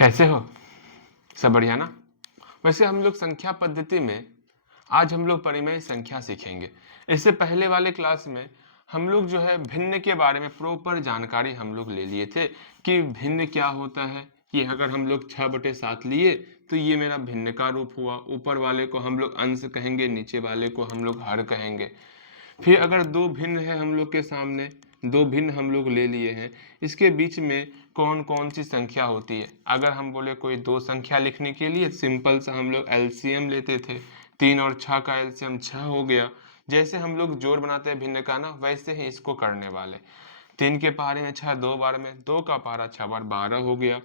कैसे हो? सब बढ़िया ना? वैसे हम लोग संख्या पद्धति में आज हम लोग परिमेय संख्या सीखेंगे। इससे पहले वाले क्लास में हम लोग जो है भिन्न के बारे में प्रॉपर जानकारी हम लोग ले लिए थे कि भिन्न क्या होता है। कि अगर हम लोग 6/7 लिए तो ये मेरा भिन्न का रूप हुआ। ऊपर वाले को हम लोग अंश कहेंगे, नीचे वाले को हम लोग हर कहेंगे। फिर अगर दो भिन्न है हम लोग के सामने, दो भिन्न हम लोग ले लिए हैं, इसके बीच में कौन कौन सी संख्या होती है। अगर हम बोले कोई दो संख्या लिखने के लिए सिंपल सा हम लोग एलसीएम लेते थे। 3 और 6 का एलसीएम 6 हो गया। जैसे हम लोग जोड़ बनाते हैं भिन्न का ना, वैसे ही इसको करने वाले। 3 के पहाड़े में 6 2 बार में, 2 का पहाड़ा 6 बार 12 हो गया।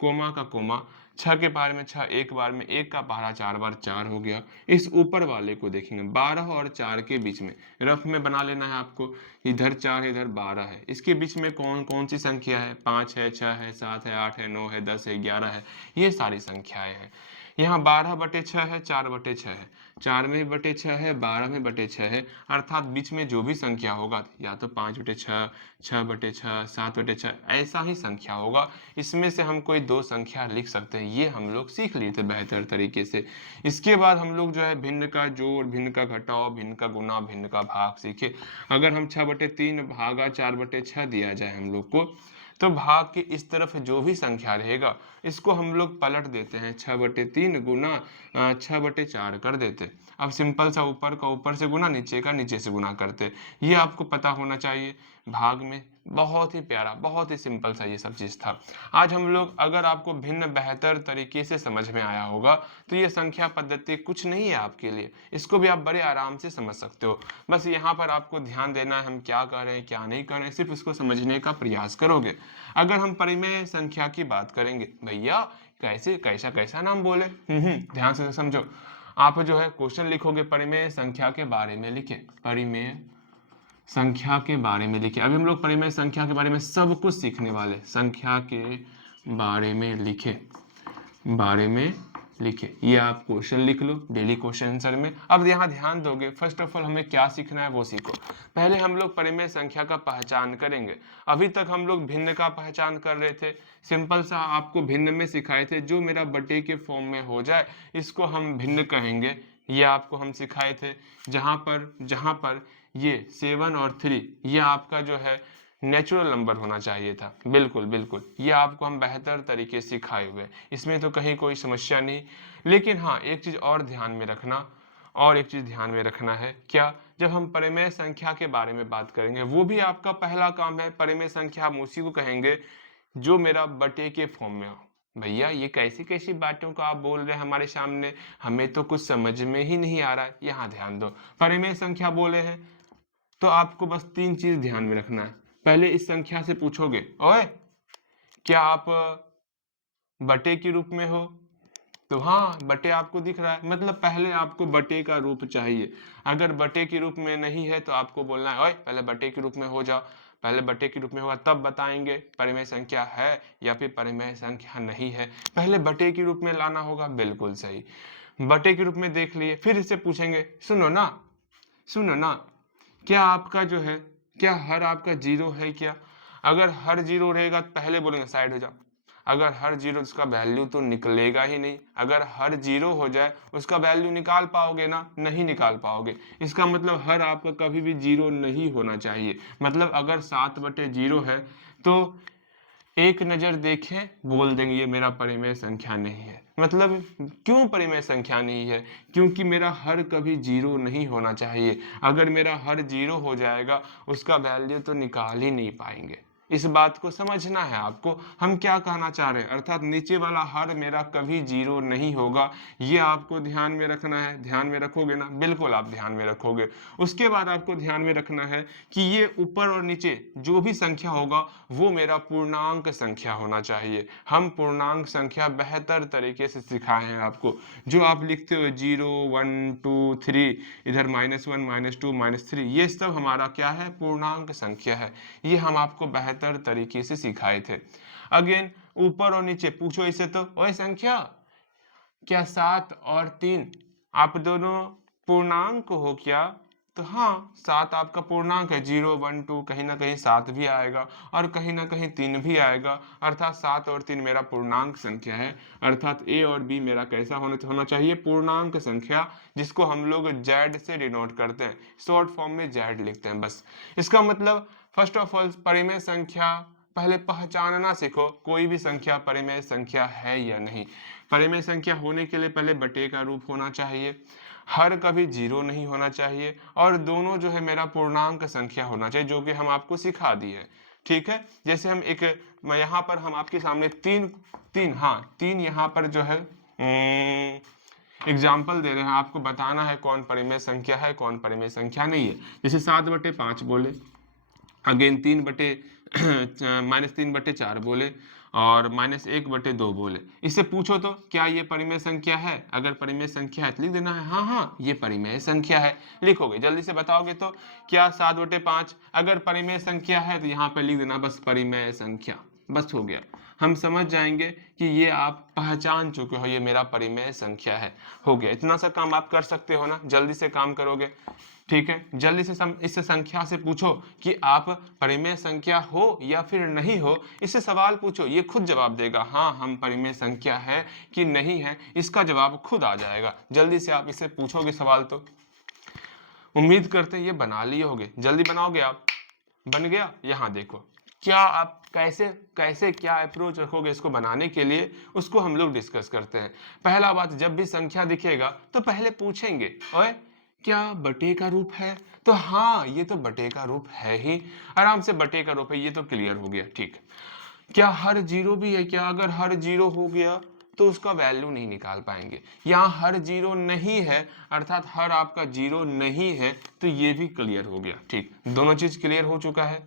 कोमा का कोमा 6 के पहाड़े में 6 एक बार में, 1 का पहाड़ा 4 बार 4 हो गया। इस ऊपर वाले को देखेंगे 12 और 4 के बीच में रफ में बना लेना है आपको। इधर 4 है, इधर 12 है। इसके बीच में कौन कौन सी संख्या है? 5 है, 6 है, 7 है, 8 है, 9 है, 10 है, 11 है। ये सारी संख्याएं हैं। यहाँ 12/6 है, 4/6 है, 4 में बटे 6 है, 12 में बटे 6 है। अर्थात बीच में जो भी संख्या होगा या तो 5/6, 6/6, 7/6 ऐसा ही संख्या होगा। इसमें से हम कोई दो संख्या लिख सकते हैं। ये हम लोग सीख लिए थे बेहतर तरीके से। इसके बाद हम लोग जो है भिन्न का जोड़, भिन्न का घटाव, भिन्न का गुणा, भिन्न का भाग सीखे। अगर हम 6/3 भागा 4/6 दिया जाए हम लोग को, तो भाग के इस तरफ जो भी संख्या रहेगा इसको हम लोग पलट देते हैं। 6/3 गुना 6/4 कर देते। अब सिंपल सा ऊपर का ऊपर से गुना, नीचे का नीचे से गुना करते। ये आपको पता होना चाहिए। भाग में बहुत ही प्यारा, बहुत ही सिंपल सा ये सब चीज़ था। आज हम लोग, अगर आपको भिन्न बेहतर तरीके से समझ में आया होगा तो ये संख्या पद्धति कुछ नहीं है आपके लिए। इसको भी आप बड़े आराम से समझ सकते हो। बस यहाँ पर आपको ध्यान देना है हम क्या कर रहे हैं क्या नहीं कर रहे हैं, सिर्फ इसको समझने का प्रयास करोगे। अगर हम परिमेय संख्या की बात करेंगे, भैया कैसे कैसा कैसा नाम बोले, ध्यान से समझो। आप जो है क्वेश्चन लिखोगे परिमेय संख्या के बारे में लिखे, परिमेय संख्या के बारे में लिखे। अभी हम लोग परिमेय संख्या के बारे में सब कुछ सीखने वाले। संख्या के बारे में लिखे, बारे में लिखे। ये आप क्वेश्चन लिख लो डेली क्वेश्चन आंसर में। अब यहाँ ध्यान दोगे, फर्स्ट ऑफ ऑल हमें क्या सीखना है वो सीखो। पहले हम लोग परिमेय संख्या का पहचान करेंगे। अभी तक हम लोग भिन्न का पहचान कर रहे थे। सिंपल सा आपको भिन्न में सिखाए थे, जो मेरा बटे के फॉर्म में हो जाए इसको हम भिन्न कहेंगे। ये आपको हम सिखाए थे। जहाँ पर ये 7 और 3 ये आपका जो है नेचुरल नंबर होना चाहिए था। बिल्कुल बिल्कुल, ये आपको हम बेहतर तरीके से सिखाए हुए, इसमें तो कहीं कोई समस्या नहीं। लेकिन हाँ, एक चीज़ और ध्यान में रखना, और एक चीज़ ध्यान में रखना है क्या, जब हम परिमेय संख्या के बारे में बात करेंगे, वो भी आपका पहला काम है। परिमेय संख्या हम उसी को कहेंगे जो मेरा बटे के फॉर्म में हो। भैया ये कैसी कैसी बातों को आप बोल रहे हैं हमारे सामने, हमें तो कुछ समझ में ही नहीं आ रहा है। यहाँ ध्यान दो, परिमेय संख्या बोले हैं तो आपको बस 3 चीज ध्यान में रखना है। पहले इस संख्या से पूछोगे, ओए क्या आप बटे के रूप में हो? तो हाँ, बटे आपको दिख रहा है, मतलब पहले आपको बटे का रूप चाहिए। अगर बटे के रूप में नहीं है तो आपको बोलना है, ओए पहले बटे के रूप में हो जाओ। पहले बटे के रूप में होगा तब बताएंगे परिमेय संख्या है या फिर परिमेय संख्या नहीं है। पहले बटे के रूप में लाना होगा। बिल्कुल सही, बटे के रूप में देख लिए। फिर इससे पूछेंगे, सुनो ना, क्या आपका जो है, क्या हर आपका 0 है क्या? अगर हर 0 रहेगा तो पहले बोलेंगे साइड हो जाओ। अगर हर 0, उसका वैल्यू तो निकलेगा ही नहीं। अगर हर 0 हो जाए उसका वैल्यू निकाल पाओगे ना? नहीं निकाल पाओगे। इसका मतलब हर आपका कभी भी 0 नहीं होना चाहिए। मतलब अगर 7/0 है तो एक नज़र देखें बोल देंगे ये मेरा परिमेय संख्या नहीं है। मतलब क्यों परिमेय संख्या नहीं है? क्योंकि मेरा हर कभी 0 नहीं होना चाहिए। अगर मेरा हर 0 हो जाएगा उसका वैल्यू तो निकाल ही नहीं पाएंगे। इस बात को समझना है आपको, हम क्या कहना चाह रहे हैं। अर्थात नीचे वाला हर मेरा कभी 0 नहीं होगा, ये आपको ध्यान में रखना है। ध्यान में रखोगे ना? बिल्कुल आप ध्यान में रखोगे। उसके बाद आपको ध्यान में रखना है कि ये ऊपर और नीचे जो भी संख्या होगा वो मेरा पूर्णांक संख्या होना चाहिए। हम पूर्णांक संख्या बेहतर तरीके से सिखाए हैं आपको। जो आप लिखते हो 0 1 2 3, इधर -1 -2 -3, ये सब हमारा क्या है? पूर्णांक संख्या है। ये हम आपको बेहतर तरीके से सिखाए थे। अगेन ऊपर और नीचे पूछो इसे तो, ओए संख्या क्या 7 और 3 आप दोनों पूर्णांक हो क्या? तो हाँ 7 आपका पूर्णांक है, 0 1 2 कहीं ना कहीं 7 भी आएगा और कहीं ना कहीं 3 भी आएगा, अर्थात 7 और 3 मेरा पूर्णांक संख्या है। अर्थात ए और बी मेरा कैसा होना चाहिए, पूर्णांक संख्या, जिसको हम लोग जेड से डिनोट करते हैं, शॉर्ट फॉर्म में जेड लिखते हैं बस। इसका मतलब फर्स्ट ऑफ ऑल परिमेय संख्या पहले पहचानना सीखो, कोई भी संख्या परिमेय संख्या है या नहीं। परिमेय संख्या होने के लिए पहले बटे का रूप होना चाहिए, हर कभी 0 नहीं होना चाहिए, और दोनों जो है मेरा पूर्णांक संख्या होना चाहिए, जो कि हम आपको सिखा दिए। ठीक है, जैसे हम यहाँ पर हम आपके सामने तीन यहाँ पर जो है एग्जाम्पल दे रहे हैं, आपको बताना है कौन परिमेय संख्या है कौन परिमेय संख्या नहीं है। जैसे 7/5 बोले, अगेन -3/4 बोले, और -1/2 बोले। इससे पूछो तो क्या ये परिमेय संख्या है, अगर परिमेय संख्या है तो लिख देना है हाँ हाँ ये परिमेय संख्या है, लिखोगे जल्दी से बताओगे तो क्या 7/5 अगर परिमेय संख्या है तो यहाँ पे लिख देना बस परिमेय संख्या, बस हो गया। हम समझ जाएंगे कि ये आप पहचान चुके हो, ये मेरा परिमेय संख्या है, हो गया। इतना सा काम आप कर सकते हो ना, जल्दी से काम करोगे। ठीक है, जल्दी से इस संख्या से पूछो कि आप परिमेय संख्या हो या फिर नहीं हो, इससे सवाल पूछो, ये खुद जवाब देगा हाँ हम परिमेय संख्या है कि नहीं है, इसका जवाब खुद आ जाएगा। जल्दी से आप इसे पूछोगे सवाल तो उम्मीद करते हैं ये बना लिए होगे, जल्दी बनाओगे आप। बन गया? यहाँ देखो क्या आप कैसे क्या अप्रोच रखोगे इसको बनाने के लिए, उसको हम लोग डिस्कस करते हैं। पहला बात, जब भी संख्या दिखेगा तो पहले पूछेंगे ओए क्या बटे का रूप है, तो हाँ ये तो बटे का रूप है ही, आराम से बटे का रूप है, ये तो क्लियर हो गया। ठीक, क्या हर जीरो भी है क्या, अगर हर जीरो हो गया तो उसका वैल्यू नहीं निकाल पाएंगे। यहाँ हर जीरो नहीं है अर्थात हर आपका जीरो नहीं है, तो ये भी क्लियर हो गया। ठीक, दोनों चीज क्लियर हो चुका है।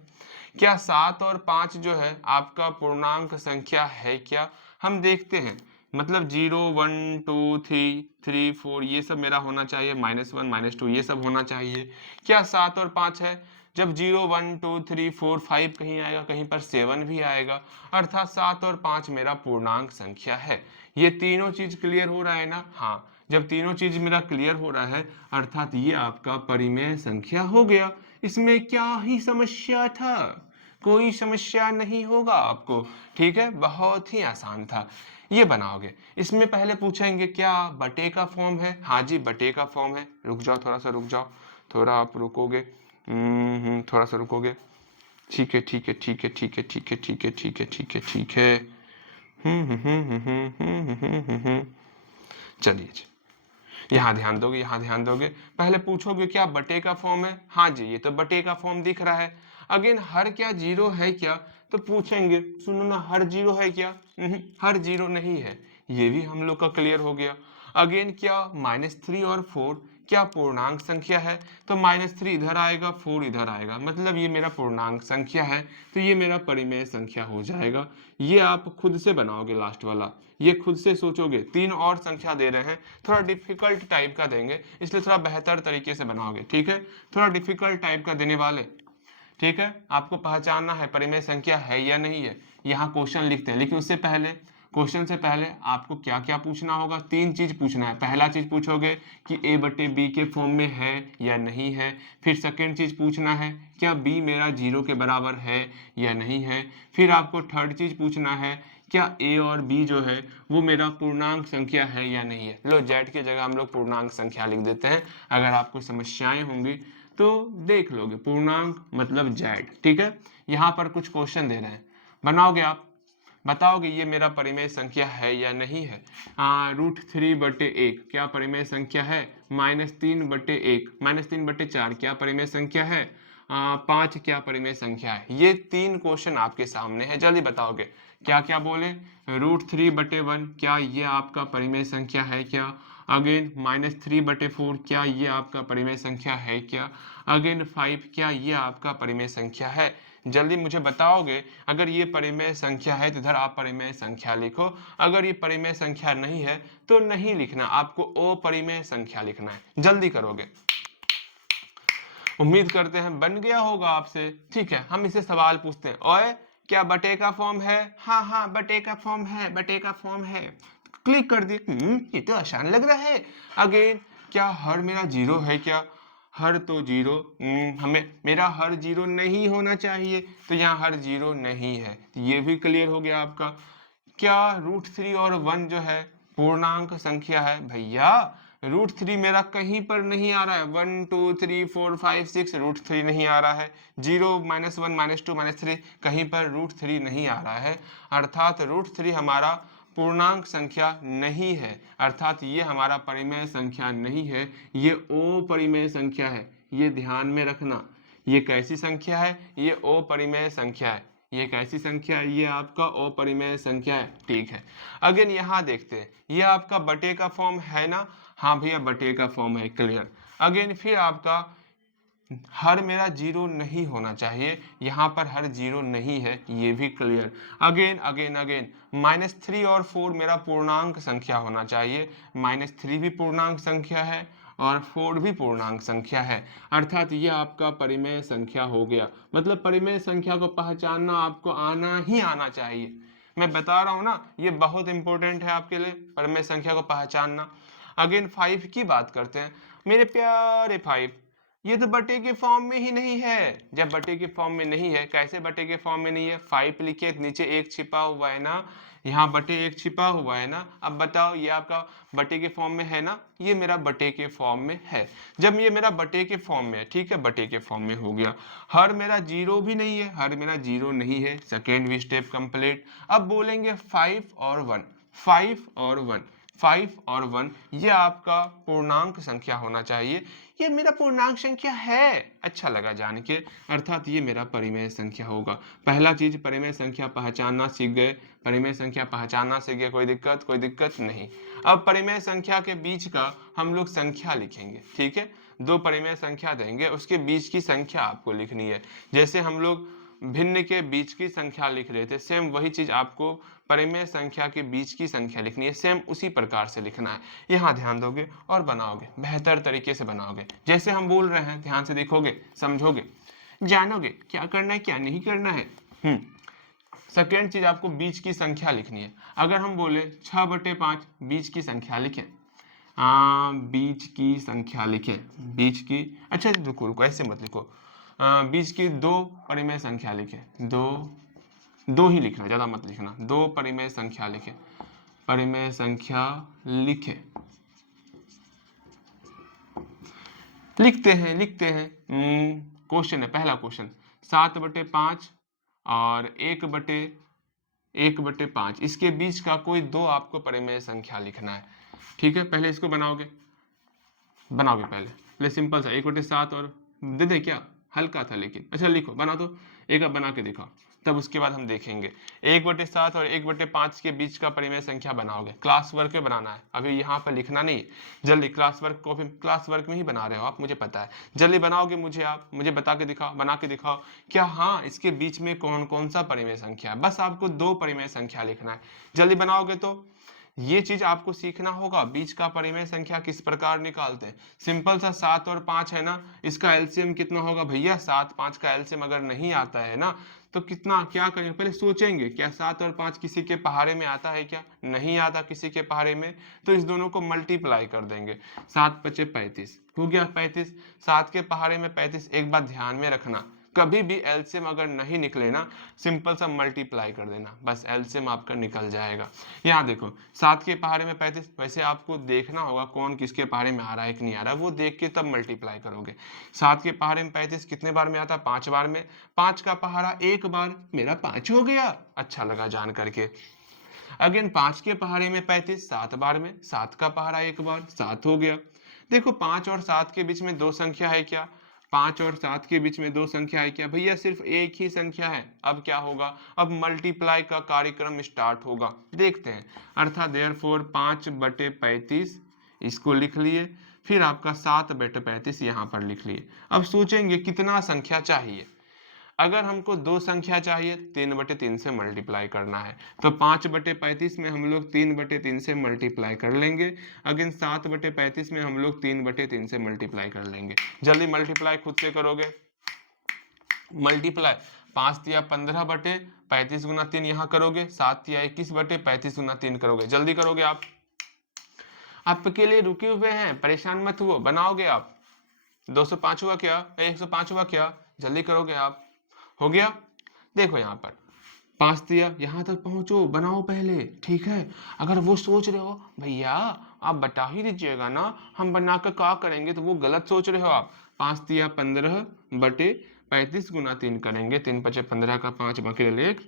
क्या 7 और 5 जो है आपका पूर्णांक संख्या है क्या, हम देखते हैं। मतलब 0 1 2 3 3 4 ये सब मेरा होना चाहिए, -1 -2 ये सब होना चाहिए। क्या 7 और 5 है, जब 0 1 2 3 4 5 कहीं आएगा, कहीं पर 7 भी आएगा, अर्थात 7 और 5 मेरा पूर्णांक संख्या है। ये तीनों चीज क्लियर हो रहा है ना, हाँ। जब तीनों चीज मेरा क्लियर हो रहा है अर्थात ये आपका परिमेय संख्या हो गया। इसमें क्या ही समस्या था, कोई समस्या नहीं होगा आपको। ठीक है, बहुत ही आसान था, ये बनाओगे। इसमें पहले पूछेंगे क्या बटे का फॉर्म है, हाँ जी बटे का फॉर्म है। रुक जाओ, थोड़ा सा रुक जाओ, थोड़ा आप रुकोगे, थोड़ा सा रुकोगे। ठीक है ठीक है ठीक है ठीक है ठीक है ठीक है ठीक है ठीक है ठीक है, चलिए यहाँ ध्यान दोगे, यहाँ ध्यान दोगे। पहले पूछोगे क्या बटे का फॉर्म है, हाँ जी ये तो बटे का फॉर्म दिख रहा है। अगेन हर क्या जीरो है क्या, तो पूछेंगे सुनो ना हर जीरो है क्या, हर जीरो नहीं है, ये भी हम लोग का क्लियर हो गया। अगेन क्या -3 और 4 क्या पूर्णांक संख्या है, तो -3 इधर आएगा 4 इधर आएगा, मतलब ये मेरा पूर्णांक संख्या है, तो ये मेरा परिमेय संख्या हो जाएगा। ये आप खुद से बनाओगे, लास्ट वाला ये खुद से सोचोगे। 3 और संख्या दे रहे हैं, थोड़ा डिफिकल्ट टाइप का देंगे, इसलिए थोड़ा बेहतर तरीके से बनाओगे। ठीक है, थोड़ा डिफिकल्ट टाइप का देने वाले। ठीक है, आपको पहचानना है परिमेय संख्या है या नहीं है। यहाँ क्वेश्चन लिखते हैं, लेकिन उससे पहले क्वेश्चन से पहले आपको क्या क्या पूछना होगा, 3 चीज पूछना है। पहला चीज पूछोगे कि a/b के फॉर्म में है या नहीं है। फिर सेकेंड चीज पूछना है क्या b मेरा 0 के बराबर है या नहीं है। फिर आपको थर्ड चीज पूछना है क्या a और b जो है वो मेरा पूर्णांक संख्या है या नहीं है। लो जेड की जगह हम लोग पूर्णांक संख्या लिख देते हैं, अगर आपको समस्याएं होंगी तो देख लोगे, पूर्णांक मतलब जेड। ठीक है, यहाँ पर कुछ क्वेश्चन दे रहे हैं, बनाओगे आप, बताओगे ये मेरा परिमेय संख्या है या नहीं है। √3/1 क्या परिमेय संख्या है, -3/1 -3/4 क्या परिमेय संख्या है, 5 क्या परिमेय संख्या है। ये 3 क्वेश्चन आपके सामने है, जल्दी बताओगे। क्या क्या बोले, √3/1 क्या ये आपका परिमेय संख्या है क्या, अगेन -3/4 क्या ये आपका परिमेय संख्या है क्या, अगेन 5 क्या ये आपका परिमेय संख्या है। जल्दी मुझे बताओगे। अगर ये परिमेय संख्या है तो इधर आप परिमेय संख्या लिखो, अगर ये परिमेय संख्या नहीं है तो नहीं लिखना, आपको अपरिमेय संख्या लिखना है। जल्दी करोगे, उम्मीद करते हैं बन गया होगा आपसे। ठीक है, हम इसे सवाल पूछते हैं, ओए क्या बटे का फॉर्म है, हाँ हाँ बटे का फॉर्म है, बटे का फॉर्म है। क्लिक कर दिए, ये तो आसान लग रहा है। अगेन क्या हर मेरा 0 है क्या, हर तो जीरो, हमें मेरा हर जीरो नहीं होना चाहिए, तो यहाँ हर जीरो नहीं है, तो ये भी क्लियर हो गया आपका। क्या √3 और 1 जो है पूर्णांक संख्या है? भैया √3 मेरा कहीं पर नहीं आ रहा है, 1 2 3 4 5 6 √3 नहीं आ रहा है, 0 -1 -2 -3 कहीं पर √3 नहीं आ रहा है, अर्थात √3 हमारा पूर्णांक संख्या नहीं है, अर्थात ये हमारा परिमेय संख्या नहीं है, ये अपरिमेय संख्या है, ये ध्यान में रखना। ये कैसी संख्या है? ये अपरिमेय संख्या है। ये कैसी संख्या है? ये आपका अपरिमेय संख्या है, ठीक है। अगेन यहाँ देखते हैं, ये आपका बटे का फॉर्म है ना? हाँ भैया बटे का फॉर्म है, क्लियर। अगेन फिर आपका हर मेरा जीरो नहीं होना चाहिए, यहाँ पर हर जीरो नहीं है, ये भी क्लियर। अगेन अगेन अगेन -3 और 4 मेरा पूर्णांक संख्या होना चाहिए, -3 भी पूर्णांक संख्या है और 4 भी पूर्णांक संख्या है, अर्थात ये आपका परिमेय संख्या हो गया। मतलब परिमेय संख्या को पहचानना आपको आना ही आना चाहिए, मैं बता रहा हूँ ना, ये बहुत इंपॉर्टेंट है आपके लिए, परिमेय संख्या को पहचानना। अगेन 5 की बात करते हैं, मेरे प्यारे 5, ये तो बटे के फॉर्म में ही नहीं है। जब बटे के फॉर्म में नहीं है, कैसे बटे के फॉर्म में नहीं है? 5 लिखे, नीचे 1 छिपा हुआ है ना, यहाँ बटे 1 छिपा हुआ है ना। अब बताओ ये आपका बटे के फॉर्म में है ना? ये मेरा बटे के फॉर्म में है। जब ये मेरा बटे के फॉर्म में है, ठीक है, बटे के फॉर्म में हो गया। हर मेरा जीरो भी नहीं है, हर मेरा जीरो नहीं है, सेकेंड भी स्टेप कंप्लीट। अब बोलेंगे 5 और 1, 5 और 1, 5 और 1 ये आपका पूर्णांक संख्या होना चाहिए। ये मेरा पूर्णांक संख्या है, अच्छा लगा जान के, अर्थात ये मेरा परिमेय संख्या होगा। पहला चीज परिमेय संख्या पहचानना सीख गए, परिमेय संख्या पहचानना सीख गए, कोई दिक्कत नहीं। अब परिमेय संख्या के बीच का हम लोग संख्या लिखेंगे, ठीक है। दो परिमेय संख्या देंगे, उसके बीच की संख्या आपको लिखनी है। जैसे हम लोग भिन्न के बीच की संख्या लिख रहे थे, सेम वही चीज आपको परिमेय संख्या के बीच की संख्या लिखनी है, सेम उसी प्रकार से लिखना है। यहाँ ध्यान दोगे और बनाओगे, बेहतर तरीके से बनाओगे, जैसे हम बोल रहे हैं ध्यान से देखोगे, समझोगे, जानोगे क्या करना है क्या नहीं करना है। सेकेंड चीज आपको बीच की संख्या लिखनी है। अगर हम बोले 6/5 बीच की संख्या लिखें, बीच की संख्या लिखें, बीच की, अच्छा रुको ऐसे मत लिखो, बीच की 2 परिमेय संख्या लिखें, दो ही लिखना, ज्यादा मत लिखना, 2 परिमेय संख्या लिखें, परिमेय संख्या लिखें, लिखते हैं। क्वेश्चन है, पहला क्वेश्चन 7/5 और 1/5, इसके बीच का कोई 2 आपको परिमेय संख्या लिखना है, ठीक है। पहले इसको बनाओगे पहले सिंपल सा 1/7 और दे दे क्या, हल्का था लेकिन, अच्छा लिखो, बना दो, एक अब बना के दिखाओ, तब उसके बाद हम देखेंगे। 1/7 और 1/5 के बीच का परिमेय संख्या बनाओगे, क्लास वर्क में बनाना है, अभी यहाँ पर लिखना नहीं, जल्दी क्लास वर्क को भी क्लास वर्क में ही बना रहे हो आप, मुझे पता है, जल्दी बनाओगे, मुझे बता के दिखाओ, बना के दिखाओ क्या, हाँ इसके बीच में कौन कौन सा परिमेय संख्या है, बस आपको 2 परिमेय संख्या लिखना है, जल्दी बनाओगे। तो ये चीज आपको सीखना होगा, बीच का परिमेय संख्या किस प्रकार निकालते हैं। सिंपल सा 7 और 5 है ना, इसका एलसीएम कितना होगा भैया, 7 5 का एलसीएम अगर नहीं आता है ना, तो कितना क्या करेंगे, पहले सोचेंगे क्या 7 और 5 किसी के पहाड़े में आता है क्या, नहीं आता किसी के पहाड़े में, तो इस दोनों को मल्टीप्लाई कर देंगे, 7 × 5 = 35 हो गया 35, 7 के पहाड़े में 35। एक बात ध्यान में रखना, कभी भी एलसीएम अगर नहीं निकले ना, सिंपल सा मल्टीप्लाई कर देना, बस एलसीएम आपका निकल जाएगा। यहाँ देखो 7 के पहाड़े में 35, वैसे आपको देखना होगा कौन किसके पहाड़े में आ रहा है कि नहीं आ रहा है, वो देख के तब मल्टीप्लाई करोगे। 7 के पहाड़े में 35 कितने बार में आता है, 5 बार में, 5 का पहाड़ा 1 बार, मेरा 5 हो गया, अच्छा लगा जान करके। अगेन 5 के पहाड़े में 35 7 बार में, 7 का पहाड़ा 1 बार, 7 हो गया। देखो 5 और 7 के बीच में 2 संख्या है क्या, 5 और 7 के बीच में 2 संख्या है क्या भैया, सिर्फ एक ही संख्या है। अब क्या होगा, अब मल्टीप्लाई का कार्यक्रम स्टार्ट होगा, देखते हैं। अर्थात देयरफॉर 5/35 इसको लिख लिए, फिर आपका 7/35 यहाँ पर लिख लिए। अब सोचेंगे कितना संख्या चाहिए, अगर हमको 2 संख्या चाहिए 3/3 से मल्टीप्लाई करना है, तो 5/35 में हम लोग 3/3 से मल्टीप्लाई कर लेंगे। अगेन 7/35 में हम लोग 3/3 से मल्टीप्लाई कर लेंगे। जल्दी मल्टीप्लाई खुद से करोगे, मल्टीप्लाई 5 × 15/35 × 3 यहाँ करोगे, 7 × 21/35 × 3 करोगे, जल्दी करोगे आप, आपके लिए रुके हुए हैं, परेशान मत हुओ, बनाओगे आप, 205 हुआ क्या, 105 हुआ क्या, जल्दी करोगे आप, हो गया। देखो यहाँ पर 5 दिया, यहाँ तक पहुंचो, बनाओ पहले, ठीक है। अगर वो सोच रहे हो भैया आप बता ही दीजिएगा ना, हम बना कर क्या करेंगे, तो वो गलत सोच रहे हो आप। 5 दिया 15 बटे 35 गुना 3 करेंगे, 3 पचे 15 का 5 बाकी रह 1,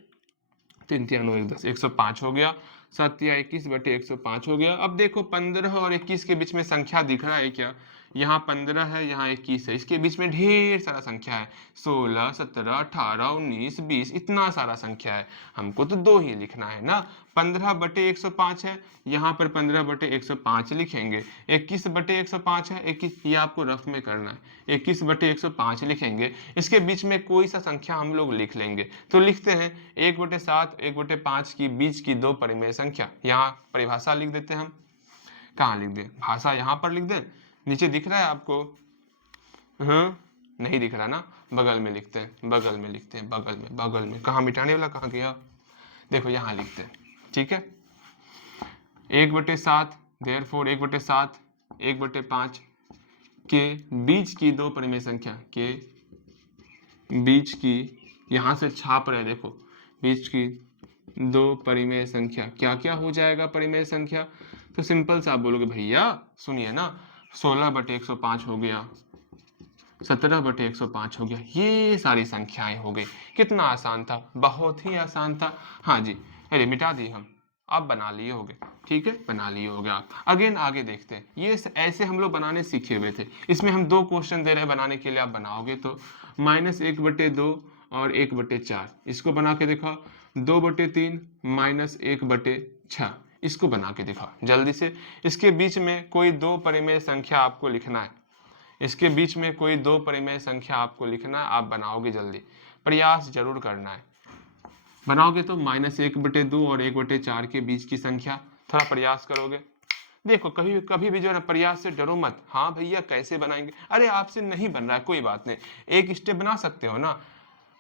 3 3 9 1 10, 105 हो गया। 7 या 21 बटे 105 हो गया। अब देखो 15 और 21 के बीच में संख्या दिख रहा है क्या, यहाँ 15 है, यहाँ 21 है, इसके बीच में ढेर सारा संख्या है, 16 17 18 19 20, इतना सारा संख्या है, हमको तो 2 ही लिखना है ना। 15 बटे 105 है, यहाँ पर 15 बटे 105 लिखेंगे। 21 बटे 105 है, 21, ये आपको रफ में करना है, 21 बटे 105 लिखेंगे। इसके बीच में कोई सा संख्या हम लोग लिख लेंगे, तो लिखते हैं 1 बटे 7 1 बटे 5 की बीच की 2 परिमेय संख्या। यहाँ परिभाषा लिख देते हैं हम, कहाँ लिख दें, भाषा यहाँ पर लिख दें, नीचे दिख रहा है आपको, हाँ नहीं दिख रहा ना, बगल में लिखते हैं, बगल में लिखते हैं, बगल में, बगल में, कहाँ मिटाने वाला कहाँ गया, देखो यहाँ लिखते हैं, ठीक है। 1 बटे 7 देयरफॉर 1 बटे 7 1 बटे 5 के बीच की 2 परिमेय संख्या, के बीच की, यहाँ से छाप रहे देखो, बीच की 2 परिमेय संख्या, क्या क्या हो जाएगा परिमेय संख्या, तो सिंपल सा आप बोलोगे भैया सुनिए ना, 16 बटे 105 हो गया, 17 बटे 105 हो गया, ये सारी संख्याएं हो गई। कितना आसान था, बहुत ही आसान था। हाँ जी, अरे मिटा दिए हम, आप बना लिए होगे, ठीक है, बना लिए होगे आप। अगेन आगे देखते हैं, ये ऐसे हम लोग बनाने सीखे हुए थे। इसमें हम 2 क्वेश्चन दे रहे हैं बनाने के लिए, आप बनाओगे तो -1 बटे 2 और 1 बटे 4, इसको बना के दिखाओ। 2 बटे 3 -1 बटे 6, इसको बना के दिखाओ जल्दी से। इसके बीच में कोई 2 परिमेय संख्या आपको लिखना है, इसके बीच में कोई 2 परिमेय संख्या आपको लिखना है, आप बनाओगे जल्दी, प्रयास जरूर करना है। बनाओगे तो -1 बटे 2 और 1 बटे 4 के बीच की संख्या, थोड़ा प्रयास करोगे। देखो कभी कभी भी जो है ना, प्रयास से डरो मत। हाँ भैया कैसे बनाएंगे, अरे आपसे नहीं बन रहा है कोई बात नहीं, एक स्टेप बना सकते हो ना,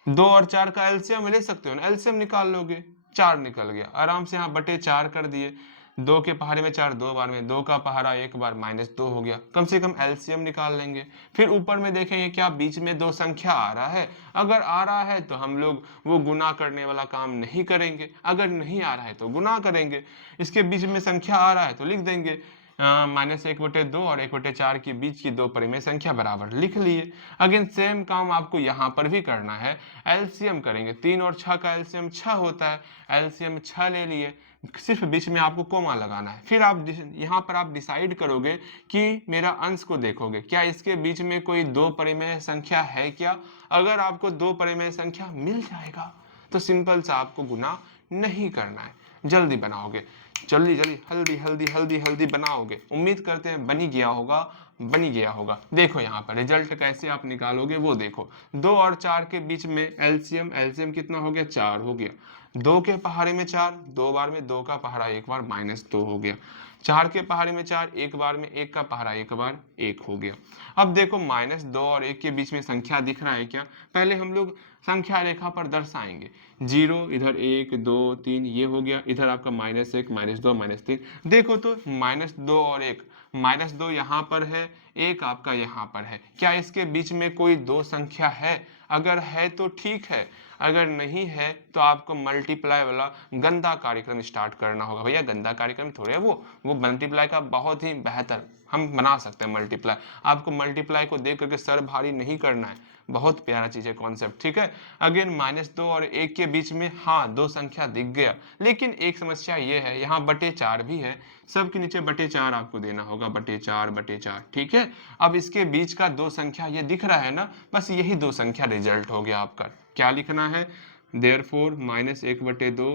2 और 4 का एलसीएम ले सकते हो ना, एलसीएम निकाल लोगे, 4 निकल गया आराम से, यहाँ बटे 4 कर दिए, 2 के पहाड़े में 4 2 बार में, 2 का पहाड़ा 1 बार -2 हो गया, कम से कम एलसीएम निकाल लेंगे। फिर ऊपर में देखेंगे क्या बीच में 2 संख्या आ रहा है, अगर आ रहा है तो हम लोग वो गुना करने वाला काम नहीं करेंगे, अगर नहीं आ रहा है तो गुना करेंगे। इसके बीच में संख्या आ रहा है तो लिख देंगे -1 बटे 2 और 1 बटे 4 के बीच की 2 परिमेय संख्या बराबर, लिख लिए। अगेन सेम काम आपको यहाँ पर भी करना है, एलसीएम करेंगे, 3 और 6 का एलसीएम 6 होता है, एलसीएम 6 ले लिए, सिर्फ बीच में आपको कोमा लगाना है। फिर आप यहाँ पर आप डिसाइड करोगे कि मेरा अंश को देखोगे, क्या इसके बीच में कोई 2 परिमेय संख्या है क्या, अगर आपको 2 परिमेय संख्या मिल जाएगा तो सिंपल सा आपको गुना नहीं करना है, जल्दी बनाओगे, जल्दी जल्दी हल्दी हल्दी हल्दी हल्दी बनाओगे। उम्मीद करते हैं बनी गया होगा, बनी गया होगा। देखो यहाँ पर रिजल्ट कैसे आप निकालोगे वो देखो, 2 और 4 के बीच में एलसीएम, एलसीएम कितना हो गया, 4 हो गया, 2 के पहाड़े में 4, 2 बार में 2 का पहाड़ा 1 बार -2 हो गया, 4 के पहाड़े में 4, 1 बार में 1 का पहाड़ा 1 बार 1 हो गया। अब देखो -2 और 1 के बीच में संख्या दिख रहा है क्या, पहले हम लोग संख्या रेखा पर दर्शाएंगे, 0 इधर 1 2 3 ये हो गया, इधर आपका -1 -2 -3, देखो तो -2 और 1, -2 यहाँ पर है, 1 आपका यहाँ पर है, क्या इसके बीच में कोई 2 संख्या है, अगर है तो ठीक है, अगर नहीं है तो आपको मल्टीप्लाई वाला गंदा कार्यक्रम स्टार्ट करना होगा। भैया गंदा कार्यक्रम थोड़े है वो मल्टीप्लाई का बहुत ही बेहतर हम बना सकते हैं मल्टीप्लाई, आपको मल्टीप्लाई को देख करके सर भारी नहीं करना है, बहुत प्यारा चीज है कॉन्सेप्ट, ठीक है। अगेन -2 और 1 के बीच में हाँ 2 संख्या दिख गया, लेकिन एक समस्या ये है यहाँ बटे 4 भी है, सबके नीचे बटे 4 आपको देना होगा, बटे 4, ठीक है। अब इसके बीच का 2 संख्या ये दिख रहा है ना, बस यही 2 संख्या रिजल्ट हो गया आपका। क्या लिखना है, देयरफॉर -1 बटे 2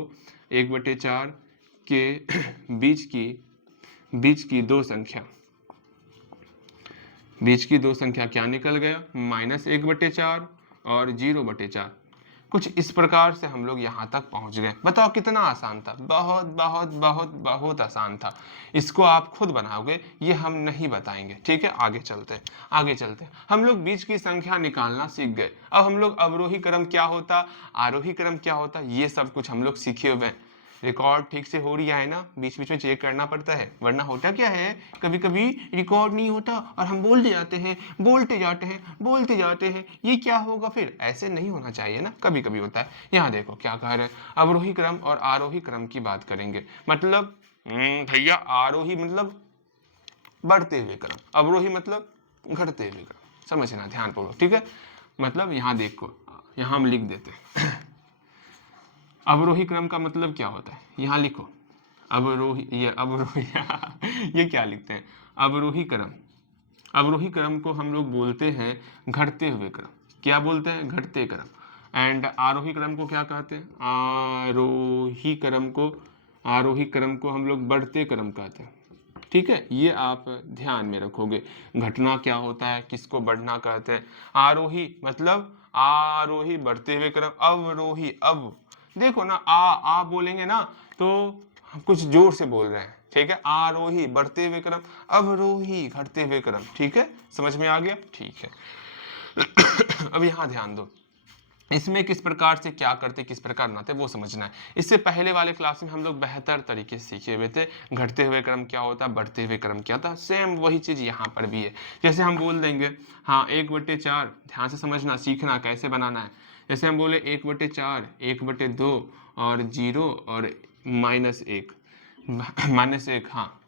1 बटे 4 के बीच की 2 संख्या, बीच की 2 संख्या क्या निकल गया, -1 बटे 4 और 0 बटे 4, कुछ इस प्रकार से हम लोग यहाँ तक पहुँच गए। बताओ कितना आसान था, बहुत बहुत बहुत बहुत आसान था। इसको आप खुद बनाओगे, ये हम नहीं बताएंगे, ठीक है। आगे चलते हैं, आगे चलते हैं। हम लोग बीच की संख्या निकालना सीख गए, अब हम लोग अवरोही क्रम क्या होता, आरोही क्रम क्या होता, ये सब कुछ हम लोग सीखे हुए हैं। रिकॉर्ड ठीक से हो रही है ना, बीच बीच में चेक करना पड़ता है, वरना होता क्या है कभी कभी रिकॉर्ड नहीं होता और हम बोलते जाते हैं बोलते जाते हैं बोलते जाते हैं, ये क्या होगा फिर, ऐसे नहीं होना चाहिए ना, कभी कभी होता है। यहाँ देखो क्या कह रहे हैं, अवरोही क्रम और आरोही क्रम की बात करेंगे। मतलब भैया आरोही मतलब बढ़ते हुए क्रम, अवरोही मतलब घटते हुए क्रम, समझना ध्यानपूर्वक, ठीक है। मतलब यहाँ देखो, यहाँ हम लिख देते हैं अवरोही क्रम का मतलब क्या होता है, यहाँ लिखो अवरोही, ये अवरोही ये क्या लिखते हैं, अवरोही क्रम। अवरोही क्रम को हम लोग बोलते हैं घटते हुए क्रम, क्या बोलते हैं, घटते क्रम। एंड आरोही क्रम को क्या कहते हैं, आरोही क्रम को हम लोग बढ़ते क्रम कहते हैं, ठीक है। ये आप ध्यान में रखोगे, घटना क्या होता है, किसको बढ़ना कहते हैं। आरोही मतलब आरोही बढ़ते हुए क्रम, अवरोही, अब देखो ना आ बोलेंगे ना तो हम कुछ जोर से बोल रहे हैं, ठीक है। आरोही बढ़ते हुए क्रम, अवरोही घटते हुए क्रम, ठीक है, समझ में आ गया, ठीक है। अब यहाँ ध्यान दो, इसमें किस प्रकार से क्या करते किस प्रकार बनाते वो समझना है। इससे पहले वाले क्लास में हम लोग बेहतर तरीके से सीखे हुए थे, घटते हुए क्रम क्या होता है, बढ़ते हुए क्रम क्या था, सेम वही चीज़ यहाँ पर भी है। जैसे हम बोल देंगे हाँ 1/4, ध्यान से समझना सीखना कैसे बनाना है। जैसे हम बोले 1/4, 1/2 और 0 और -1, -1, हाँ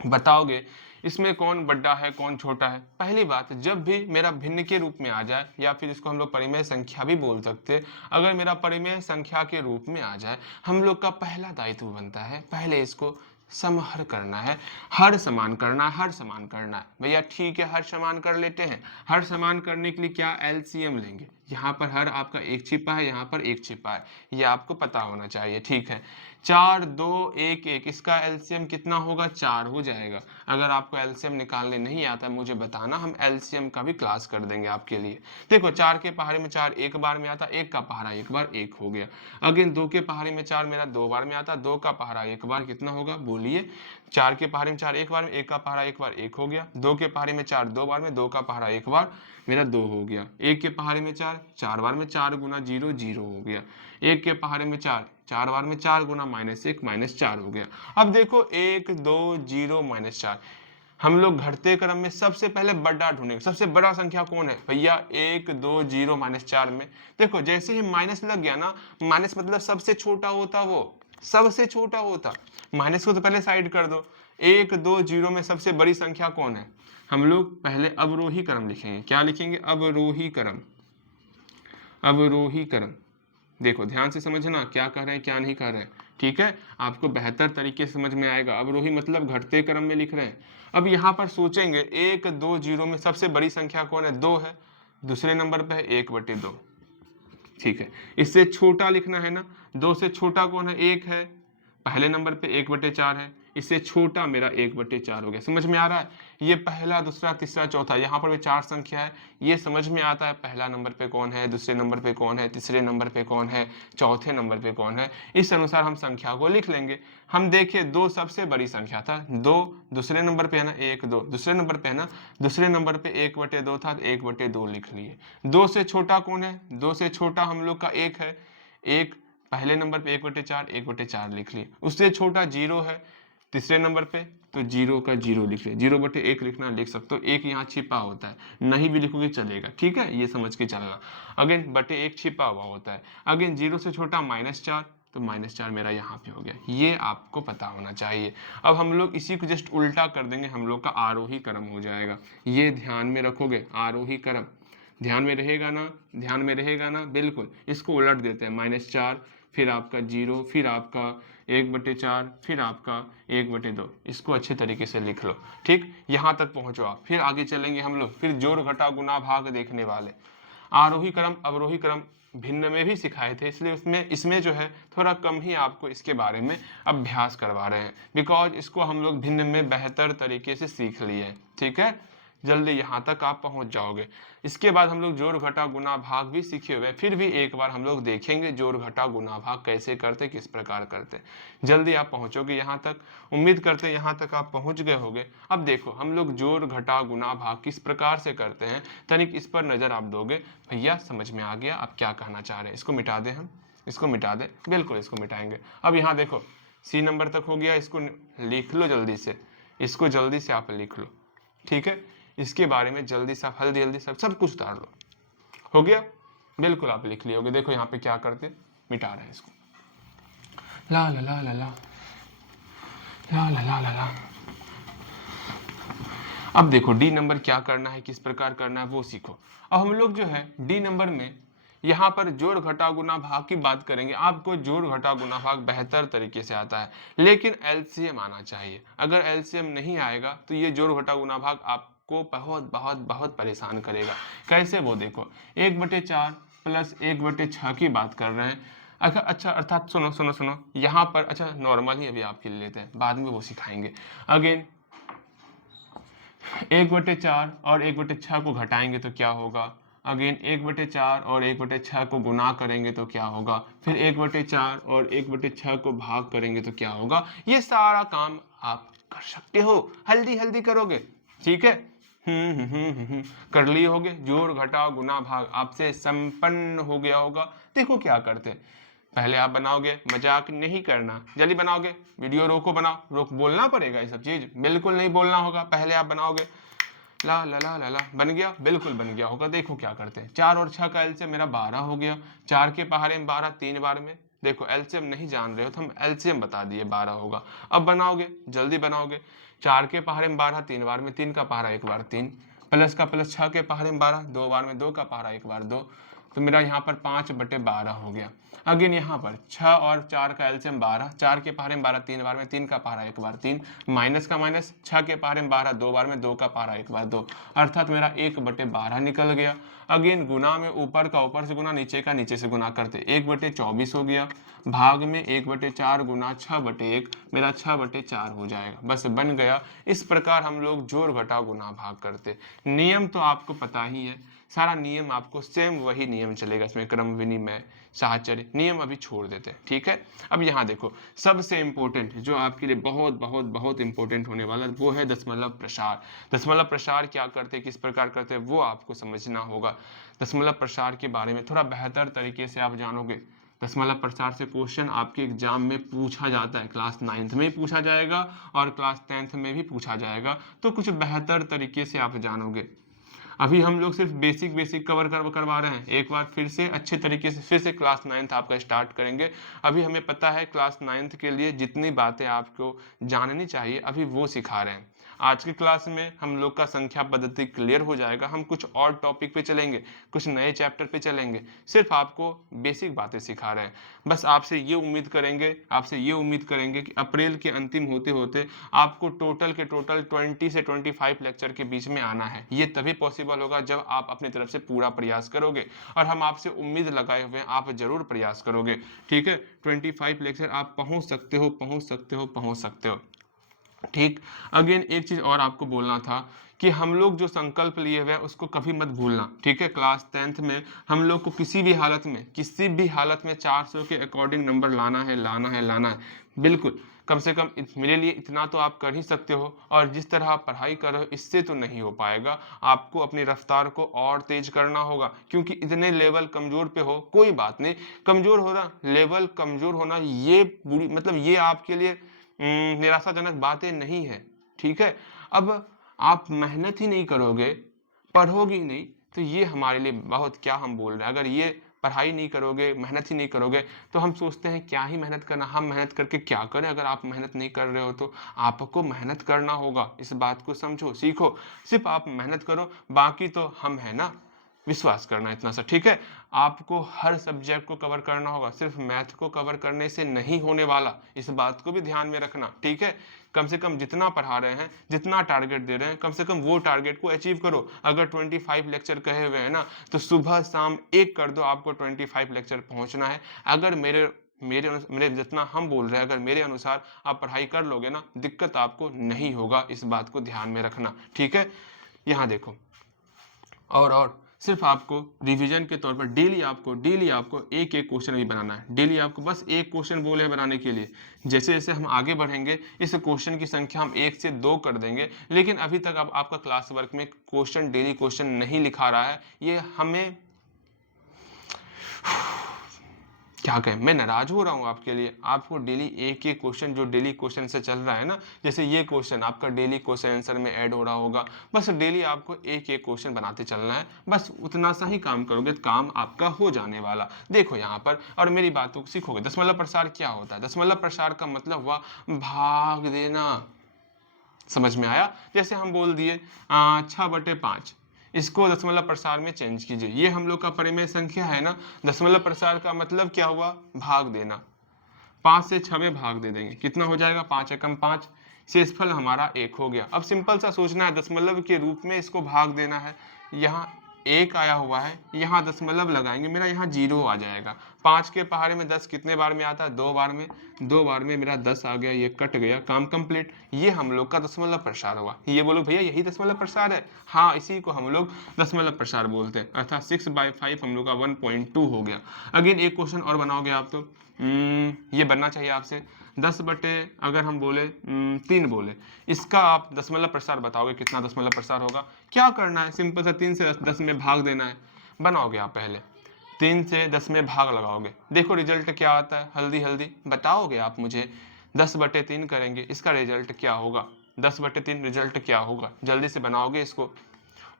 बताओगे इसमें कौन बड़ा है कौन छोटा है। पहली बात, जब भी मेरा भिन्न के रूप में आ जाए, या फिर इसको हम लोग परिमेय संख्या भी बोल सकते हैं, अगर मेरा परिमेय संख्या के रूप में आ जाए, हम लोग का पहला दायित्व बनता है पहले इसको समहर करना है, हर समान करना, हर समान करना है। भैया ठीक है, हर समान कर लेते हैं। हर समान करने के लिए क्या एलसीएम लेंगे, यहाँ पर हर आपका एक छिपा है, यहाँ पर एक छिपा है, ये आपको पता होना चाहिए, ठीक है। 4 2 1 1, इसका एलसीएम कितना होगा, 4 हो जाएगा। अगर आपको एलसीएम निकालने नहीं आता मुझे बताना, हम एलसीएम का भी क्लास कर देंगे आपके लिए। देखो 4 के पहाड़े में 4 एक बार में आता, 1 का पहाड़ा एक बार 1 हो गया। अगेन 2 के पहाड़े में 4 मेरा 2 बार में आता, 2 का पहाड़ा एक बार कितना होगा बोलिए, 4 के पहाड़े में 4 एक बार में, 1 का पहाड़ा एक बार 1 हो गया। 2 के पहाड़े में 4 2 बार में, 2 का पहाड़ा एक बार मेरा 2 हो गया। 1 के पहाड़े में 4 4 बार में, 4 गुना 0 0 हो गया। 1 के पहाड़े में 4 4 बार में, 4 गुना -1 -4 हो गया। अब देखो 1 2 0 -4, हम लोग घटते क्रम में सबसे पहले बड़ा ढूंढेंगे, सबसे बड़ा संख्या कौन है भैया, 1 2 0 -4 में। देखो जैसे ही माइनस लग गया ना, माइनस मतलब सबसे छोटा होता, वो सबसे छोटा होता, माइनस को तो पहले साइड कर दो। 1 2 0 में सबसे बड़ी संख्या कौन है, हम लोग पहले अवरोही क्रम लिखेंगे, क्या लिखेंगे, अवरोही क्रम, अवरोही क्रम। देखो ध्यान से समझना क्या कह रहे हैं क्या नहीं कह रहे हैं, ठीक है, आपको बेहतर तरीके से समझ में आएगा। अवरोही मतलब घटते क्रम में लिख रहे हैं। अब यहाँ पर सोचेंगे 1 2 0 में सबसे बड़ी संख्या कौन है, 2 है, दूसरे नंबर पे है 1/2, ठीक है। इससे छोटा लिखना है ना, 2 से छोटा कौन है, 1 है, पहले नंबर पे 1/4 है, इससे छोटा मेरा 1/4 हो गया। समझ में आ रहा है, ये पहला दूसरा तीसरा चौथा, यहाँ पर भी 4 संख्या है, ये समझ में आता है पहला नंबर पे कौन है, दूसरे नंबर पे कौन है, तीसरे नंबर पे कौन है, चौथे नंबर पे कौन है, इस अनुसार हम संख्या को लिख लेंगे। हम देखिए 2 सबसे बड़ी संख्या था, 2 दूसरे नंबर पे है ना 1 2, दूसरे नंबर पे है ना, दूसरे नंबर पे 1/2 था, 1/2 लिख लिए। 2 से छोटा कौन है, 2 से छोटा हम लोग का 1 है, 1 पहले नंबर पे 1/4 1/4 लिख लिए। उससे छोटा 0 है तीसरे नंबर पे, तो 0 का 0 लिख लिए, 0/1 लिखना लिख सकते हो, 1 यहाँ छिपा होता है, नहीं भी लिखोगे चलेगा, ठीक है, ये समझ के चलना। अगेन बटे 1 छिपा हुआ होता है। अगेन 0 से छोटा -4, तो -4 मेरा यहाँ पे हो गया, ये आपको पता होना चाहिए। अब हम लोग इसी को जस्ट उल्टा कर देंगे, हम लोग का आरोही क्रम हो जाएगा, ये ध्यान में रखोगे, आरोही क्रम ध्यान में रहेगा ना, ध्यान में रहेगा ना, बिल्कुल। इसको उलट देते हैं, -4 फिर आपका 0 फिर आपका 1/4 फिर आपका 1/2, इसको अच्छे तरीके से लिख लो, ठीक, यहाँ तक पहुँचो आप। फिर आगे चलेंगे हम लोग, फिर जोड़ घटा गुना भाग देखने वाले। आरोही क्रम अवरोही क्रम भिन्न में भी सिखाए थे, इसलिए इसमें जो है थोड़ा कम ही आपको इसके बारे में अभ्यास करवा रहे हैं, बिकॉज इसको हम लोग भिन्न में बेहतर तरीके से सीख लिए हैं, ठीक है, जल्दी यहाँ तक आप पहुँच जाओगे। इसके बाद हम लोग जोड़ घटा गुना भाग भी सीखे हुए, फिर भी एक बार हम लोग देखेंगे जोड़ घटा गुना भाग कैसे करते, किस प्रकार करते। जल्दी आप पहुँचोगे यहाँ तक, उम्मीद करते यहाँ तक आप पहुँच गए होगे। अब देखो हम लोग जोड़ घटा गुना भाग किस प्रकार से करते हैं, तनिक इस पर नज़र आप दोगे, भैया समझ में आ गया आप क्या कहना चाह रहे हैं। इसको मिटा दें हम, इसको मिटा दे, बिल्कुल इसको मिटाएंगे। अब यहाँ देखो सी नंबर तक हो गया, इसको लिख लो जल्दी से, इसको जल्दी से आप लिख लो, ठीक है। इसके बारे में जल्दी से आप हल्दी सब कुछ उतार लो। हो गया, बिल्कुल आप लिख लिए होगे। देखो यहाँ पे क्या करते, मिटा रहे हैं इसको, ला ला ला ला ला ला ला ला ला ला। अब देखो डी नंबर क्या करना है, किस प्रकार करना है वो सीखो। अब हम लोग जो है डी नंबर में यहाँ पर जोड़ घटा गुना भाग की बात करेंगे। आपको जोड़ घटा गुना भाग बेहतर तरीके से आता है, लेकिन एलसीएम आना चाहिए। अगर एलसीएम नहीं आएगा तो ये जोड़ घटा गुना भाग आपको बहुत बहुत बहुत परेशान करेगा। कैसे, वो देखो 1/4 प्लस 1/6 की बात कर रहे हैं। अच्छा अर्थात सुनो सुनो सुनो, यहाँ पर अच्छा नॉर्मल ही अभी आपके लिए लेते हैं, बाद में वो सिखाएंगे। अगेन 1/4 और 1/6 को घटाएंगे तो क्या होगा, अगेन 1/4 और 1/6 को गुना करेंगे तो क्या होगा, फिर 1/4 और 1/6 को भाग करेंगे तो क्या होगा। ये सारा काम आप कर सकते हो, हल्दी हल्दी करोगे, ठीक है। कर लिए होगे, जोड़ घटाव गुना भाग आपसे संपन्न हो गया होगा। देखो क्या करते, पहले आप बनाओगे, मजाक नहीं करना, जल्दी बनाओगे, वीडियो रोको, बनाओ, रोक बोलना पड़ेगा, ये सब चीज बिल्कुल नहीं बोलना होगा, पहले आप बनाओगे। ला ला ला ला ला, बन गया, बिल्कुल बन गया होगा। देखो क्या करते हैं, 4 और 6 का एलसीएम मेरा 12 हो गया, 4 के पहाड़े में 12 3 बार में, देखो एलसीएम नहीं जान रहे हो तो हम एलसीएम बता दिए 12 होगा। अब बनाओगे, जल्दी बनाओगे, 4 के पहाड़े में 12 3 बार में, 3 का पहाड़ा 1 बार 3, प्लस का प्लस 6 के पहाड़े में 12 2 बार में, 2 का पहाड़ा 1 बार 2, तो मेरा यहाँ पर 5/12 हो गया। अगेन यहाँ पर 6 और 4 का एलसीएम 12, 4 के पहाड़े में 12 3 बार में, 3 का पहाड़ा 1 बार 3, माइनस का माइनस, 6 के पहाड़े में 12 2 बार में, 2 का पहाड़ा 1 बार 2, अर्थात मेरा 1/12 निकल गया। अगेन गुना में ऊपर का ऊपर से गुना, नीचे का नीचे से गुना करते 1/24 हो गया, भाग में 1/4 गुना 6/1, मेरा 6/4 हो जाएगा, बस बन गया। इस प्रकार हम लोग जोड़ घटा गुना भाग करते। नियम तो आपको पता ही है, सारा नियम आपको सेम वही नियम चलेगा, इसमें क्रम विनिमय साहचर्य नियम अभी छोड़ देते हैं, ठीक है। अब यहाँ देखो सबसे इंपॉर्टेंट जो आपके लिए बहुत बहुत बहुत इंपॉर्टेंट होने वाला वो है दशमलव प्रसार। दशमलव प्रसार क्या करते हैं, किस प्रकार करते हैं, वो आपको समझना होगा। दशमलव प्रसार के बारे में थोड़ा बेहतर तरीके से आप जानोगे। दशमलव प्रसार से क्वेश्चन आपके एग्जाम में पूछा जाता है, क्लास 9th में पूछा जाएगा और क्लास 10th में भी पूछा जाएगा, तो कुछ बेहतर तरीके से आप जानोगे। अभी हम लोग सिर्फ बेसिक कवर करवा रहे हैं, एक बार फिर से अच्छे तरीके से फिर से क्लास 9th आपका स्टार्ट करेंगे। अभी हमें पता है क्लास 9th के लिए जितनी बातें आपको जाननी चाहिए अभी वो सिखा रहे हैं। आज की क्लास में हम लोग का संख्या पद्धति क्लियर हो जाएगा, हम कुछ और टॉपिक पे चलेंगे, कुछ नए चैप्टर पे चलेंगे, सिर्फ आपको बेसिक बातें सिखा रहे हैं। बस आपसे ये उम्मीद करेंगे कि अप्रैल के अंतिम होते होते आपको टोटल के टोटल 20 से 25 लेक्चर के बीच में आना है। ये तभी पॉसिबल होगा जब आप अपनी तरफ से पूरा प्रयास करोगे, और हम आपसे उम्मीद लगाए हुए हैं, आप जरूर प्रयास करोगे, ठीक है। 25 लेक्चर आप पहुंच सकते हो। ठीक। अगेन एक चीज और आपको बोलना था कि हम लोग जो संकल्प लिए हुए हैं उसको कभी मत भूलना, ठीक है। क्लास 10th में हम लोग को किसी भी हालत में 400 के अकॉर्डिंग नंबर लाना है, बिल्कुल। कम से कम मेरे लिए इतना तो आप कर ही सकते हो, और जिस तरह आप पढ़ाई कर रहे हो इससे तो नहीं हो पाएगा, आपको अपनी रफ्तार को और तेज करना होगा, क्योंकि इतने लेवल कमजोर पे हो, कोई बात नहीं, कमजोर होना, लेवल कमजोर होना ये बुरी मतलब ये आपके लिए निराशाजनक बातें नहीं है, ठीक है। अब आप मेहनत ही नहीं करोगे, पढ़ोगे ही नहीं, तो ये हमारे लिए बहुत, क्या हम बोल रहे हैं, अगर ये पढ़ाई नहीं करोगे, मेहनत ही नहीं करोगे, तो हम सोचते हैं क्या ही मेहनत करना, हम मेहनत करके क्या करें। अगर आप मेहनत नहीं कर रहे हो तो आपको मेहनत करना होगा, इस बात को समझो, सीखो, सिर्फ आप मेहनत करो, बाकी तो हम है ना, विश्वास करना इतना सा, ठीक है। आपको हर सब्जेक्ट को कवर करना होगा, सिर्फ मैथ को कवर करने से नहीं होने वाला, इस बात को भी ध्यान में रखना, ठीक है। कम से कम जितना पढ़ा रहे हैं, जितना टारगेट दे रहे हैं, कम से कम वो टारगेट को अचीव करो। अगर 25 लेक्चर कहे हुए हैं ना, तो सुबह शाम एक कर दो, आपको 25 लेक्चर पहुंचना है। अगर मेरे जितना हम बोल रहे हैं, अगर मेरे अनुसार आप पढ़ाई कर लोगे ना, दिक्कत आपको नहीं होगा, इस बात को ध्यान में रखना, ठीक है। यहाँ देखो, और सिर्फ आपको रिवीजन के तौर पर डेली आपको एक क्वेश्चन भी बनाना है, डेली आपको बस एक क्वेश्चन बोले हैं बनाने के लिए। जैसे जैसे हम आगे बढ़ेंगे इस क्वेश्चन की संख्या हम 1 से 2 कर देंगे, लेकिन अभी तक अब आपका क्लास वर्क में क्वेश्चन डेली क्वेश्चन नहीं लिखा रहा है, ये हमें क्या कहें, मैं नाराज हो रहा हूँ आपके लिए। आपको डेली एक एक क्वेश्चन जो डेली क्वेश्चन से चल रहा है ना, जैसे ये क्वेश्चन आपका डेली क्वेश्चन आंसर में ऐड हो रहा होगा, बस डेली आपको एक एक क्वेश्चन बनाते चलना है, बस उतना सा ही काम करोगे तो काम आपका हो जाने वाला। देखो यहाँ पर, और मेरी बातों को सीखोगे। दशमलव प्रसार क्या होता है? दशमलव प्रसार का मतलब हुआ भाग देना। समझ में आया? जैसे हम बोल दिए 6/5, इसको दशमलव प्रसार में चेंज कीजिए। ये हम लोग का परिमेय संख्या है ना, दशमलव प्रसार का मतलब क्या हुआ? भाग देना। 5 से 6 में भाग दे देंगे, कितना हो जाएगा? 5 एकम 5, शेषफल हमारा 1 हो गया। अब सिंपल सा सोचना है, दशमलव के रूप में इसको भाग देना है। यहाँ 1 आया हुआ है, यहाँ दशमलव लगाएंगे, मेरा यहाँ 0 आ जाएगा। 5 के पहाड़े में 10 कितने बार में आता है? 2 बार में। 2 बार में मेरा 10 आ गया, ये कट गया, काम कंप्लीट। ये हम लोग का दशमलव प्रसार हुआ। ये बोलो भैया यही दशमलव प्रसार है? हाँ, इसी को हम लोग दशमलव प्रसार बोलते हैं। अर्थात 6/5 हम लोग का 1.2 हो गया। अगेन एक क्वेश्चन और बनाओगे आप तो ये बनना चाहिए आपसे 10 बटे अगर हम बोले 3 बोले, इसका आप दशमलव प्रसार बताओगे कितना दशमलव प्रसार होगा? क्या करना है, सिंपल सा 3 से 10 में भाग देना है। बनाओगे आप पहले 3 से 10 में भाग लगाओगे, देखो रिजल्ट क्या आता है। हल्दी हल्दी बताओगे आप मुझे। 10/3 करेंगे, इसका रिजल्ट क्या होगा? 10/3 रिजल्ट क्या होगा? जल्दी से बनाओगे इसको।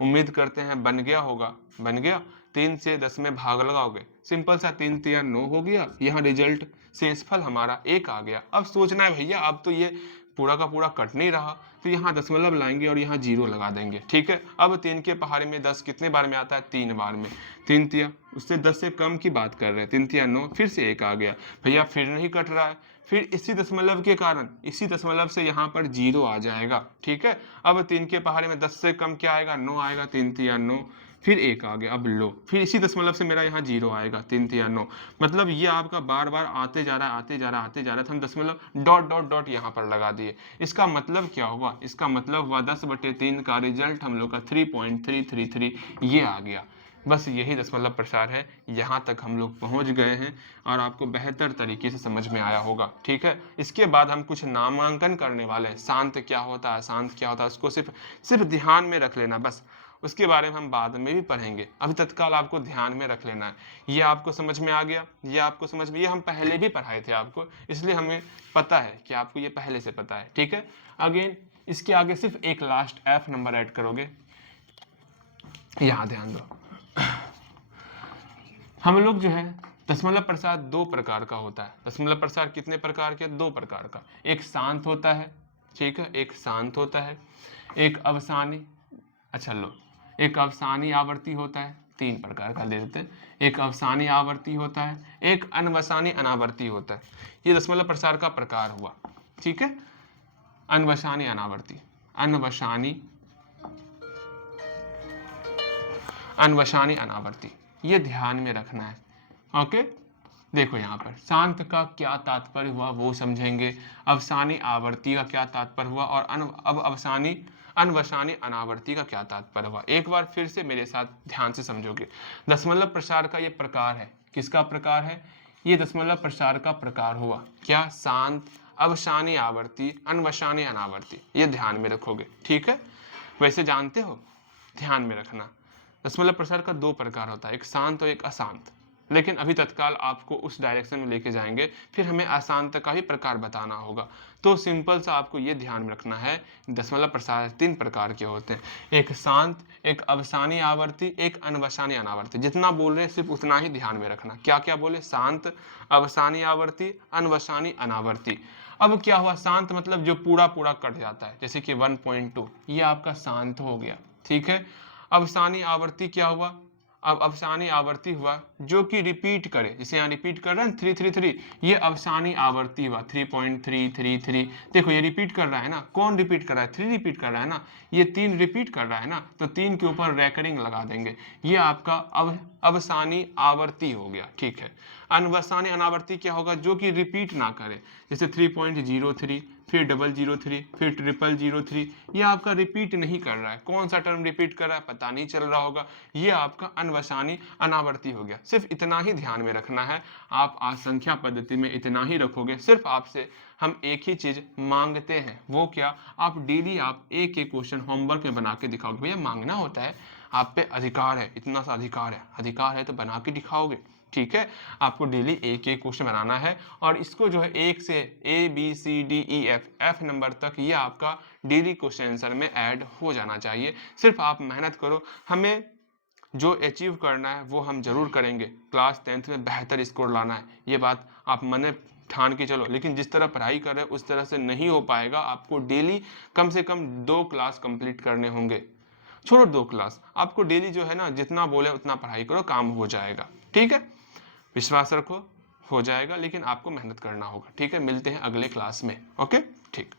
उम्मीद करते हैं बन गया होगा। बन गया। 3 से 10 में भाग लगाओगे, सिंपल सा 3 3 9 हो गया। यहाँ रिजल्ट शेषफल हमारा 1 आ गया। अब सोचना है भैया अब तो ये पूरा का पूरा कट नहीं रहा, तो यहाँ दशमलव लाएंगे और यहाँ 0 लगा देंगे। ठीक है, अब 3 के पहाड़े में 10 कितने बार में आता है? 3 बार में। 3 तिया उससे 10 से कम की बात कर रहे हैं, 3 तिया 9, फिर से 1 आ गया। भैया फिर नहीं कट रहा है, फिर इसी दशमलव के कारण इसी दशमलव से यहाँ पर 0 आ जाएगा। ठीक है, अब 3 के पहाड़े में 10 से कम क्या आएगा? 9 आएगा। 3 तिया 9, फिर 1 आ गया। अब लो, फिर इसी दशमलव से मेरा यहाँ 0 आएगा। 3 तिया 9, मतलब ये आपका बार बार आते जा रहा है, आते जा रहा है, आते जा रहा है, तो हम दशमलव डॉट डॉट डॉट यहाँ पर लगा दिए। इसका मतलब क्या हुआ? इसका मतलब हुआ 10/3 का रिजल्ट हम लोग का 3.333 ये आ गया। बस यही दशमलव प्रसार है। यहाँ तक हम लोग पहुँच गए हैं और आपको बेहतर तरीके से समझ में आया होगा। ठीक है, इसके बाद हम कुछ नामांकन करने वाले हैं। शांत क्या होता है, शांत क्या होता है, उसको सिर्फ ध्यान में रख लेना बस। उसके बारे में हम बाद में भी पढ़ेंगे, अभी तत्काल आपको ध्यान में रख लेना है। ये आपको समझ में आ गया? ये आपको समझ में, ये हम पहले भी पढ़ाए थे आपको, इसलिए हमें पता है कि आपको ये पहले से पता है। ठीक है, अगेन इसके आगे सिर्फ एक लास्ट एफ नंबर ऐड करोगे। यहाँ ध्यान दो, हम लोग जो है दशमलव प्रसार 2 प्रकार का होता है। दशमलव प्रसार कितने प्रकार के? 2 प्रकार का। एक शांत होता है, ठीक है, एक शांत होता है, एक अवसानी, अच्छा लो, एक अवसानी आवर्ती होता है। 3 प्रकार का दे देते हैं। एक अवसानी आवर्ती होता है, एक अनवसानी अनावर्ती होता है। ये दशमलव प्रसार का प्रकार हुआ। ठीक है, अनवसानी अनावर्ती, अनवसानी अनवसानी अनावर्ती, ये ध्यान में रखना है। ओके, देखो यहाँ पर शांत का क्या तात्पर्य हुआ वो समझेंगे, अवसानी आवर्ती का क्या तात्पर्य हुआ, और अब अनवसानी अनावर्ती का क्या तात्पर्य हुआ। एक बार फिर से मेरे साथ ध्यान से समझोगे। दशमलव प्रसार का ये प्रकार है। किसका प्रकार है? ये दशमलव प्रसार का प्रकार हुआ क्या? शांत, अवसानी आवर्ती, अनवसानी अनावर्ती, ये ध्यान में रखोगे। ठीक है, वैसे जानते हो, ध्यान में रखना। दशमलव प्रसार का 2 प्रकार होता है, एक शांत और एक अशांत। लेकिन अभी तत्काल आपको उस डायरेक्शन में लेके जाएंगे, फिर हमें अशांत का ही प्रकार बताना होगा। तो सिंपल सा आपको ये ध्यान में रखना है, दशमलव प्रसार 3 प्रकार के होते हैं, एक शांत, एक अवसानी आवर्ती, एक अनवसानी अनावर्ती। जितना बोल रहे हैं सिर्फ उतना ही ध्यान में रखना। क्या क्या बोले? शांत, अवसानी आवर्ती, अनवसानी अनावर्ती। अब क्या हुआ? शांत मतलब जो पूरा पूरा कट जाता है, जैसे कि 1.2, ये आपका शांत हो गया। ठीक है, अवसानी आवर्ती क्या हुआ? अब अवसानी आवर्ती हुआ जो कि रिपीट करे, जैसे यहाँ रिपीट कर रहा है 333, ये अवसानी आवर्ती हुआ 3.333। देखो ये रिपीट कर रहा है ना, कौन रिपीट कर रहा है? 3 रिपीट कर रहा है ना, ये 3 रिपीट कर रहा है ना, तो 3 के ऊपर रेकरिंग लगा देंगे, ये आपका अवसानी आवर्ती हो गया। ठीक है, अनवसानी अनावर्ती क्या होगा? जो कि रिपीट ना करे, जैसे 3.03, फिर 003, फिर 0003, ये आपका रिपीट नहीं कर रहा है। कौन सा टर्म रिपीट कर रहा है पता नहीं चल रहा होगा, ये आपका अनवसानी अनावर्ती हो गया। सिर्फ इतना ही ध्यान में रखना है। आप आज संख्या पद्धति में इतना ही रखोगे। सिर्फ आपसे हम एक ही चीज मांगते हैं, वो क्या? आप डेली आप एक एक क्वेश्चन होमवर्क में बना के दिखाओगे। भैया मांगना होता है, आप पे अधिकार है, इतना सा अधिकार है तो बना के दिखाओगे। ठीक है, आपको डेली एक एक क्वेश्चन बनाना है और इसको जो है 1 से ABCDEF नंबर तक ये आपका डेली क्वेश्चन आंसर में ऐड हो जाना चाहिए। सिर्फ आप मेहनत करो, हमें जो अचीव करना है वो हम जरूर करेंगे। क्लास 10th में बेहतर स्कोर लाना है, ये बात आप मन में ठान के चलो। लेकिन जिस तरह पढ़ाई कर रहे हो उस तरह से नहीं हो पाएगा। आपको डेली कम से कम 2 क्लास कंप्लीट करने होंगे। छोड़ो 2 क्लास, आपको डेली जो है ना जितना बोले उतना पढ़ाई करो, काम हो जाएगा। ठीक है, विश्वास रखो, हो जाएगा, लेकिन आपको मेहनत करना होगा। ठीक है, मिलते हैं अगले क्लास में। ओके, ठीक।